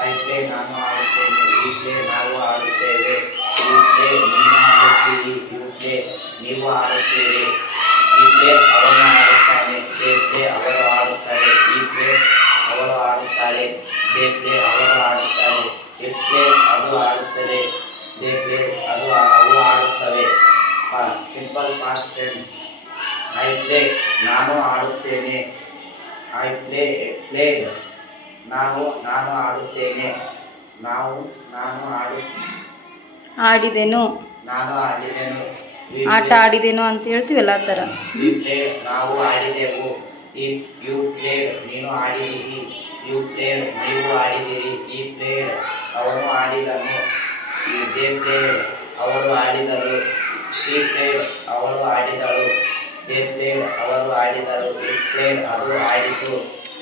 I play ನಾನು ಆಡುತ್ತೇನೆ, we play ನಾವು ಆಡುತ್ತೇವೆ, you play ನೀನು ಆಡುತ್ತೀರಿ, ಯು ಪ್ಲೇ ನೀವು ಆಡುತ್ತೀರಿ, ಈ ಪ್ಲೇ ಅವನು ಆಡುತ್ತಾನೆ, ದೇ ಪ್ಲೇ ಅವರು ಆಡುತ್ತಾರೆ, ಈ ಪ್ಲೇ ಅವಳು ಆಡುತ್ತಾಳೆ, ದೇ ಪ್ಲೇ ಅವರು ಆಡುತ್ತಾರೆ, ಇಟ್ ಪ್ಲೇ ಅದು ಆಡುತ್ತದೆ, ದೇ ಪ್ಲೇ ಅವು ಆಡುತ್ತವೆ. Simple past tense. I play ನಾನು ಆಡುತ್ತೇನೆ, ಐ ಪ್ಲೇಡ್ ನಾನು ಆಡುತ್ತೇನೆ, ಆಡಿದೆನು, ನಾನು ಆಡಿದೆನು, ಆಟ ಆಡಿದೆನು ಅಂತ ಹೇಳ್ತೀವಲ್ಲ ಆ ಥರ. ವಿ ಪ್ಲೇಡ್ ನಾವು ಆಡಿದೆವು, ಯು ಪ್ಲೇಡ್ ನೀನು ಆಡಿದಿರಿ, ಯು ಪ್ಲೇಡ್ ನೀವು ಆಡಿದಿರಿ, ಈ ಪ್ಲೇಡ್ ಅವನು ಆಡಿದನು, ದೇ ಪ್ಲೇಡ್ ಅವರು ಆಡಿದರು, ಶಿ ಪ್ಲೇಡ್ ಅವಳು ಆಡಿದಳು, ದೇ ಪ್ಲೇಡ್ ಅವರು ಆಡಿದರು, ಇಟ್ ಪ್ಲೇಡ್ ಅದು ಆಡಿತು,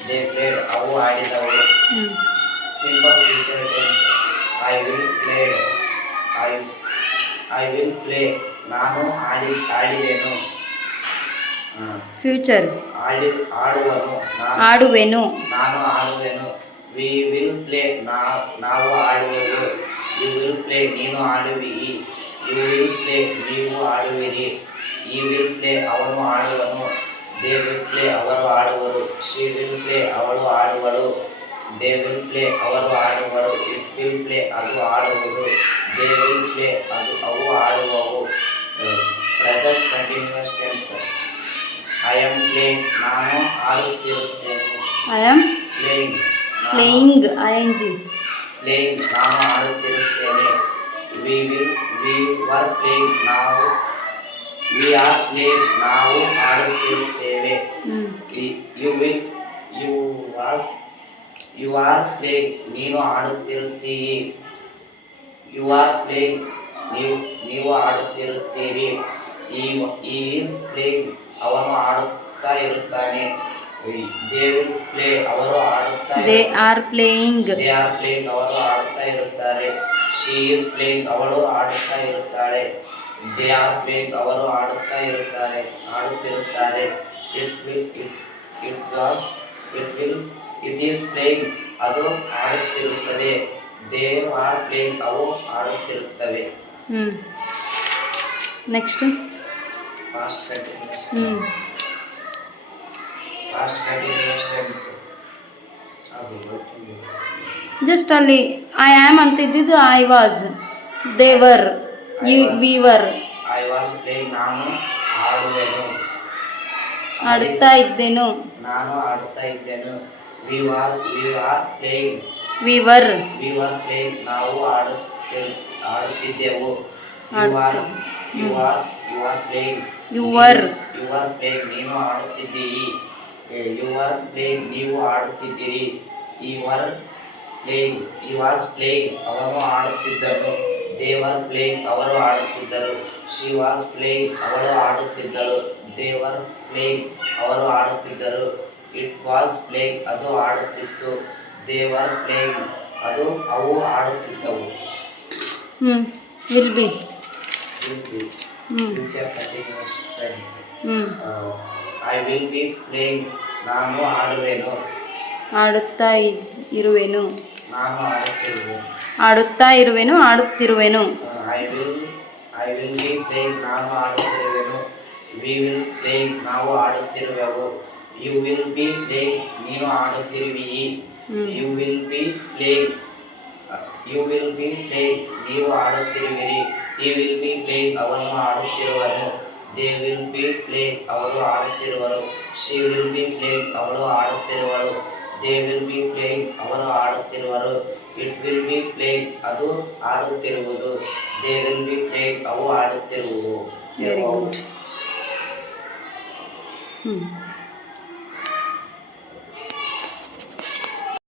ದೇ ಪ್ಲೇಡ್ ಅವು ಆಡಿದವು. Simple future tense. I will played, I will play ನಾನು ಆಡಿದೆನು, ಫ್ಯೂಚರ್ ಆಡುವನು, ಆಡುವೆನು, ನಾನು ಆಡುವೆನು, ವಿ ವಿಲ್ ಪ್ಲೇ ನಾವು ಆಡುವೆವು, ಯು ವಿಲ್ ಪ್ಲೇ ನೀನು ಆಡುವಿರಿ, ಯು ವಿಲ್ ಪ್ಲೇ ನೀವು ಆಡುವಿರಿ, ಈ ವಿಲ್ ಪ್ಲೇ ಅವನು ಆಡುವನು, ದೇ ವಿಲ್ ಪ್ಲೇ ಅವರು ಆಡುವರು, ಶಿ ವಿಲ್ ಪ್ಲೇ ಅವಳು ಆಡುವಳು, ದೇ ವಿಲ್ ಪ್ಲೇ ಅವರು ಆಡುವರು, ಇಟ್ ವಿಲ್ ಪ್ಲೇ ಅದು ಆಡುವುದು, ದೇ ವಿಲ್ ಪ್ಲೇ ಅವು ಆಡುವವು. Present continuous tense. I am playing ನಾನು ಆಡುತ್ತಿರುತ್ತೇನೆ, I am playing playing I N G, playing ನಾನು ಆಡುತ್ತಿರುತ್ತೇನೆ, we were playing we are playing ನಾವು ಆಡುತ್ತಿರುತ್ತೇವೆ, ಯು ಆರ್ ಪ್ಲೇಯಿಂಗ್ ನೀನು ಆಡುತ್ತಿರುತ್ತೀರಿ, ಯು ಆರ್ ಪ್ಲೇಯಿಂಗ್ ನೀವು ಆಡುತ್ತಿರುತ್ತೀರಿ, ಈ ಈಸ್ ಪ್ಲೇಯಿಂಗ್ ಅವನು ಆಡುತ್ತಾ ಇರುತ್ತಾನೆ, ದೇ ವಿಲ್ ಪ್ಲೇ ಅವರು ದೇ ಆರ್ ಪ್ಲೇಯಿಂಗ್ ಅವರು ಆಡುತ್ತಾ ಇರುತ್ತಾರೆ, ಶಿ ಈಸ್ ಪ್ಲೇಯಿಂಗ್ ಅವಳು ಆಡುತ್ತಾ ಇರುತ್ತಾಳೆ, ದೇ ಆರ್ ಪ್ಲೇಯಿಂಗ್ ಅವರು ಆಡುತ್ತಿರುತ್ತಾರೆ, ಇಟ್ ಈಸ್ ಪ್ಲೇಯಿಂಗ್ ಅದು ಆಡುತ್ತಿರುತ್ತದೆ, ದೇ ಆರ್ ಪ್ಲೇಯಿಂಗ್ ಅವು ಆಡುತ್ತಿರುತ್ತವೆ. Next past continuous tense. Just ಅಲ್ಲಿ ಐ ಆಮ್ ಅಂತ ಇದ್ದಿದ್ದು I was, they were, we were. I was playing ನಾನು ಆಡುವೆನು, ಆಡುತ್ತಾ ಇದ್ದೆನು, ನಾನು ಆಡುತ್ತಾ ಇದ್ದೆನು, we are playing we were playing ನಾವು ಆಡುತ್ತಿದ್ದೆವು, you are playing you were playing ನೀನು ಆಡುತ್ತಿದ್ದೀರಿ, ಯು ಆರ್ ಪ್ಲೇಯಿಂಗ್ ನೀವು ಆಡುತ್ತಿದ್ದೀರಿ, ಈ ವಾಸ್ ಪ್ಲೇಯಿಂಗ್ ಅವನು ಆಡುತ್ತಿದ್ದನು, ದೇ ವರ್ ಪ್ಲೇಯಿಂಗ್ ಅವರು ಆಡುತ್ತಿದ್ದರು, ಶಿ ವಾಸ್ ಪ್ಲೇಯಿಂಗ್ ಅವಳು ಆಡುತ್ತಿದ್ದಳು, ದೇ ವರ್ ಪ್ಲೇಯಿಂಗ್ ಅವರು ಆಡುತ್ತಿದ್ದರು, ಇಟ್ ವಾಸ್ ಪ್ಲೇಯಿಂಗ್ ಅದು ಆಡುತ್ತಿತ್ತು, ದೇ ವರ್ ಪ್ಲೇಯಿಂಗ್ ಅವು ಆಡುತ್ತಿದ್ದವು. Will be future continuous tense. I will be playing ನಾನು ಆಡುವೆನು, ಆಡುತ್ತಾ ಇರುವೆನು, ನಾನು ಆಡುತ್ತಾ ಇರುವೆನು, ಆಡುತ್ತಿರುವೆನು. ಐ ವಿಲ್ ಬಿ ಪ್ಲೇಯಿಂಗ್ ನಾನು ಆಡುತ್ತಿರುವೆನು, ವಿ ವಿಲ್ ಪ್ಲೇಯಿಂಗ್ ನಾವು ಆಡುತ್ತಿರುವೆವು, ಯು ವಿಲ್ ಬಿ ಪ್ಲೇಯಿಂಗ್ ನೀನು ಆಡುತ್ತಿರುವಿರಿ, ಯು ವಿಲ್ ಬಿ ಪ್ಲೇಯಿಂಗ್ ನೀವು ಆಡುತ್ತಿರುವಿರಿ, ಈ ವಿಲ್ ಬಿ ಪ್ಲೇಯಿಂಗ್ ಅವನು ಆಡುತ್ತಿರುವನು, ದೇ ವಿಲ್ ಬಿ ಪ್ಲೇಯಿಂಗ್ ಅವರು ಆಡುತ್ತಿರುವರು, ಶಿ ವಿಲ್ ಬಿ ಪ್ಲೇಯಿಂಗ್ ಅವಳು ಆಡುತ್ತಿರುವಳು, ದೇ ವಿಲ್ ಬಿ ಪ್ಲೇಯಿಂಗ್ ಅವರು ಆಡುತ್ತಿರುವರು, ಇಟ್ ವಿಲ್ ಬಿ ಪ್ಲೇಯಿಂಗ್ ಅದು ಆಡುತ್ತಿರುವುದು, ದೇ ವಿಲ್ ಬಿ ಪ್ಲೇಯಿಂಗ್ ಅವು ಆಡುತ್ತಿರುವುದು. Very good.